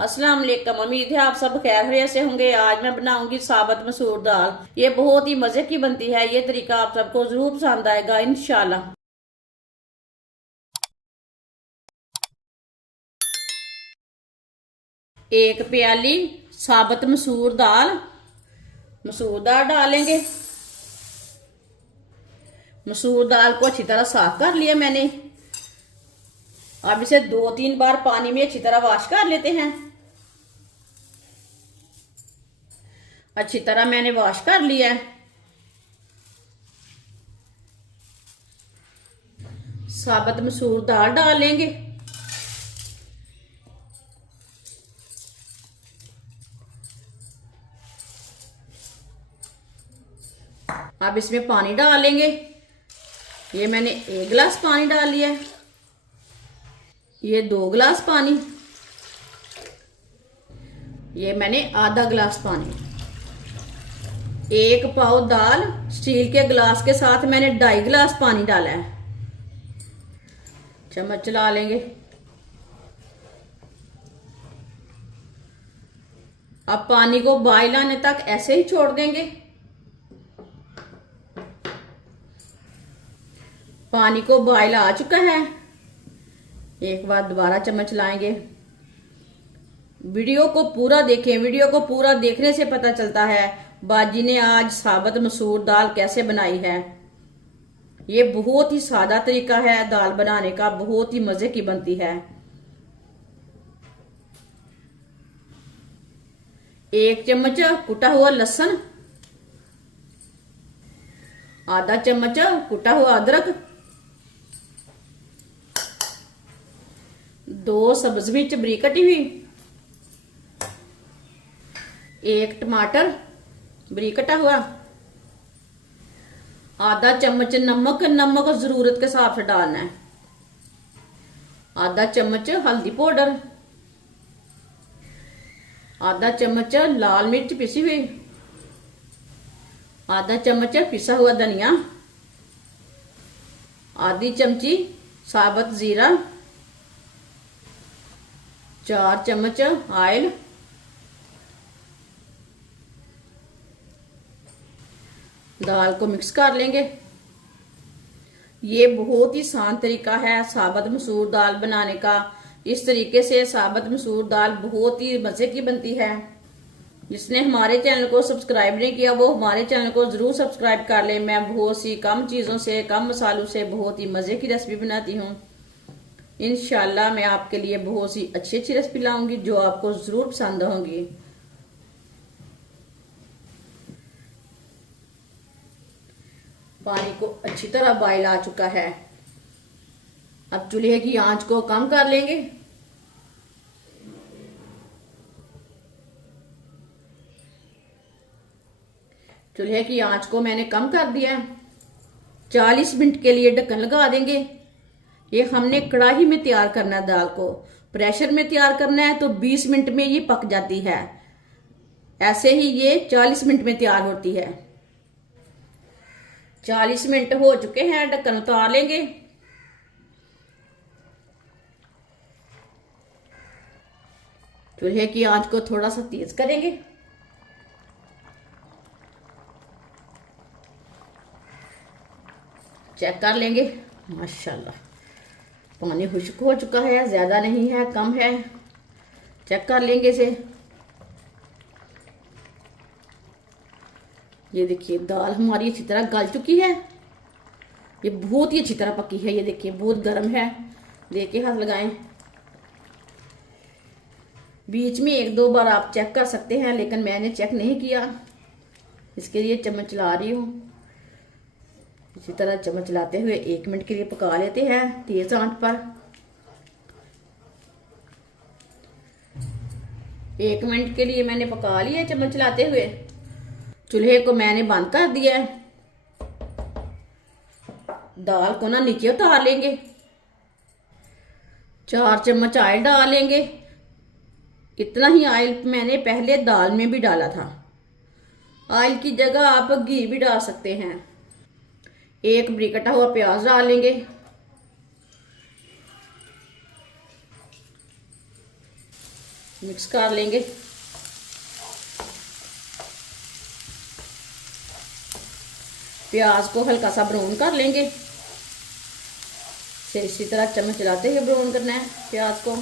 अस्सलाम वालेकुम। उम्मीद है आप सब खैरियत से होंगे। आज मैं बनाऊंगी साबुत मसूर दाल। ये बहुत ही मजे की बनती है। ये तरीका आप सबको जरूर पसंद आएगा इंशाल्लाह। एक प्याली साबुत मसूर दाल डालेंगे। मसूर दाल को अच्छी तरह साफ कर लिया मैंने। अब इसे 2-3 बार पानी में अच्छी तरह वॉश कर लेते हैं। अच्छी तरह मैंने वॉश कर लिया है। साबुत मसूर दाल डालेंगे। अब इसमें पानी डालेंगे। ये मैंने 1 गिलास पानी डाल लिया है। ये 2 गिलास पानी। ये मैंने आधा गिलास पानी। 1 पाव दाल स्टील के गिलास के साथ मैंने 2.5 गिलास पानी डाला है। चम्मच चला लेंगे। अब पानी को बॉयल आने तक ऐसे ही छोड़ देंगे। पानी को बॉयल आ चुका है। एक बार दोबारा चम्मच लाएंगे। वीडियो को पूरा देखें। वीडियो को पूरा देखने से पता चलता है बाजी ने आज साबुत मसूर दाल कैसे बनाई है। ये बहुत ही सादा तरीका है दाल बनाने का, बहुत ही मजे की बनती है। 1 चम्मच कुटा हुआ लहसुन, आधा चम्मच कुटा हुआ अदरक, 2 सब्ज मिर्च बारीक कटी हुई, 1 टमाटर बारीक कटा हुआ, आधा चम्मच नमक। नमक जरूरत के हिसाब से डालना है। आधा चम्मच हल्दी पाउडर, आधा चम्मच लाल मिर्च पिसी हुई, आधा चम्मच पिसा हुआ धनिया, आधी चमची साबुत जीरा, 4 चम्मच ऑयल, दाल को मिक्स कर लेंगे। ये बहुत ही आसान तरीका है साबुत मसूर दाल बनाने का। इस तरीके से साबुत मसूर दाल बहुत ही मजे की बनती है। जिसने हमारे चैनल को सब्सक्राइब नहीं किया वो हमारे चैनल को जरूर सब्सक्राइब कर ले। मैं बहुत सी कम चीजों से, कम मसालों से बहुत ही मजे की रेसिपी बनाती हूँ। इंशाल्लाह मैं आपके लिए बहुत सी अच्छी अच्छी रेसिपी लाऊंगी जो आपको जरूर पसंद होंगी। पानी को अच्छी तरह बॉयल आ चुका है। अब चूल्हे की आंच को कम कर लेंगे। चूल्हे की आंच को मैंने कम कर दिया। 40 मिनट के लिए ढक्कन लगा देंगे। ये हमने कढ़ाई में तैयार करना है दाल को। प्रेशर में तैयार करना है तो 20 मिनट में ये पक जाती है। ऐसे ही ये 40 मिनट में तैयार होती है। 40 मिनट हो चुके हैं। ढक्कन उतार लेंगे। चूल्हे की आंच को थोड़ा सा तेज करेंगे। चेक कर लेंगे। माशाल्लाह पानी खुश्क हो चुका है, ज्यादा नहीं है, कम है। चेक कर लेंगे इसे। ये देखिए दाल हमारी अच्छी तरह गल चुकी है। ये बहुत ही अच्छी तरह पकी है। ये देखिए बहुत गर्म है। देख के हाथ लगाएं। बीच में 1-2 बार आप चेक कर सकते हैं लेकिन मैंने चेक नहीं किया, इसके लिए चम्मच चला रही हूँ। इसी तरह चम्मच चलाते हुए 1 मिनट के लिए पका लेते हैं तेज आंच पर। 1 मिनट के लिए मैंने पका लिया चम्मच चलाते हुए। चूल्हे को मैंने बंद कर दिया है। दाल को ना नीचे उतार लेंगे। 4 चम्मच ऑयल डालेंगे। इतना ही ऑयल मैंने पहले दाल में भी डाला था। ऑयल की जगह आप घी भी डाल सकते हैं। 1 बारीक कटा हुआ प्याज डालेंगे। मिक्स कर लेंगे। प्याज को हल्का सा ब्राउन कर लेंगे। इसी तरह चम्मच चलाते हुए ब्राउन करना है प्याज को।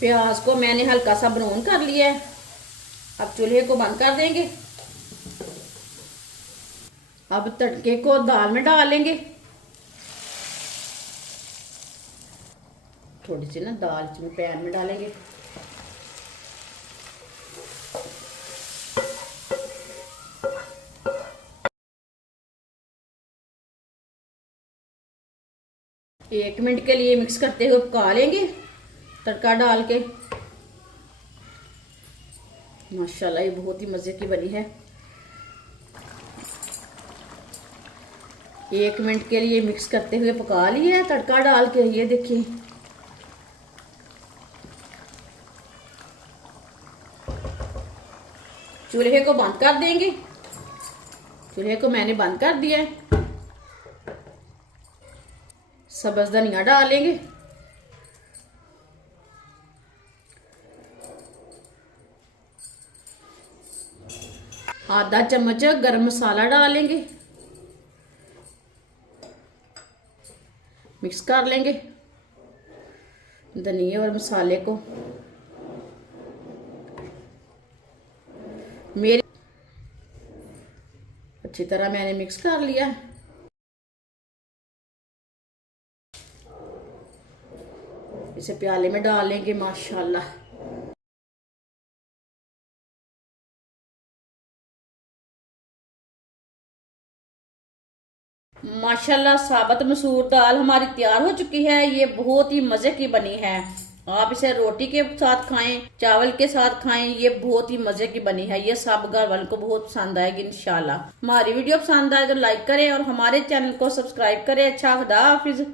प्याज को मैंने हल्का सा ब्राउन कर लिया है। अब चूल्हे को बंद कर देंगे। अब तड़के को दाल में डालेंगे। थोड़ी सी ना दाल पैन में डालेंगे। एक मिनट के लिए मिक्स करते हुए पका लेंगे तड़का डाल के। माशाल्लाह ये बहुत ही मजे की बनी है। 1 मिनट के लिए मिक्स करते हुए पका लिया है तड़का डाल के। ये देखिए चूल्हे को बंद कर देंगे। चूल्हे को मैंने बंद कर दिया है। सब्ज धनिया डालेंगे। आधा चम्मच गरम मसाला डालेंगे। मिक्स कर लेंगे धनिया और मसाले को। मेरी अच्छी तरह मैंने मिक्स कर लिया। इसे प्याले में डालेंगे। माशाल्लाह माशाल्लाह साबुत मसूर दाल हमारी तैयार हो चुकी है। ये बहुत ही मजे की बनी है। आप इसे रोटी के साथ खाएं, चावल के साथ खाएं। ये बहुत ही मजे की बनी है। ये सब घर वालों को बहुत पसंद आएगी इंशाल्लाह। हमारी वीडियो पसंद आए तो लाइक करें और हमारे चैनल को सब्सक्राइब करें। अच्छा, खुदा हाफिज।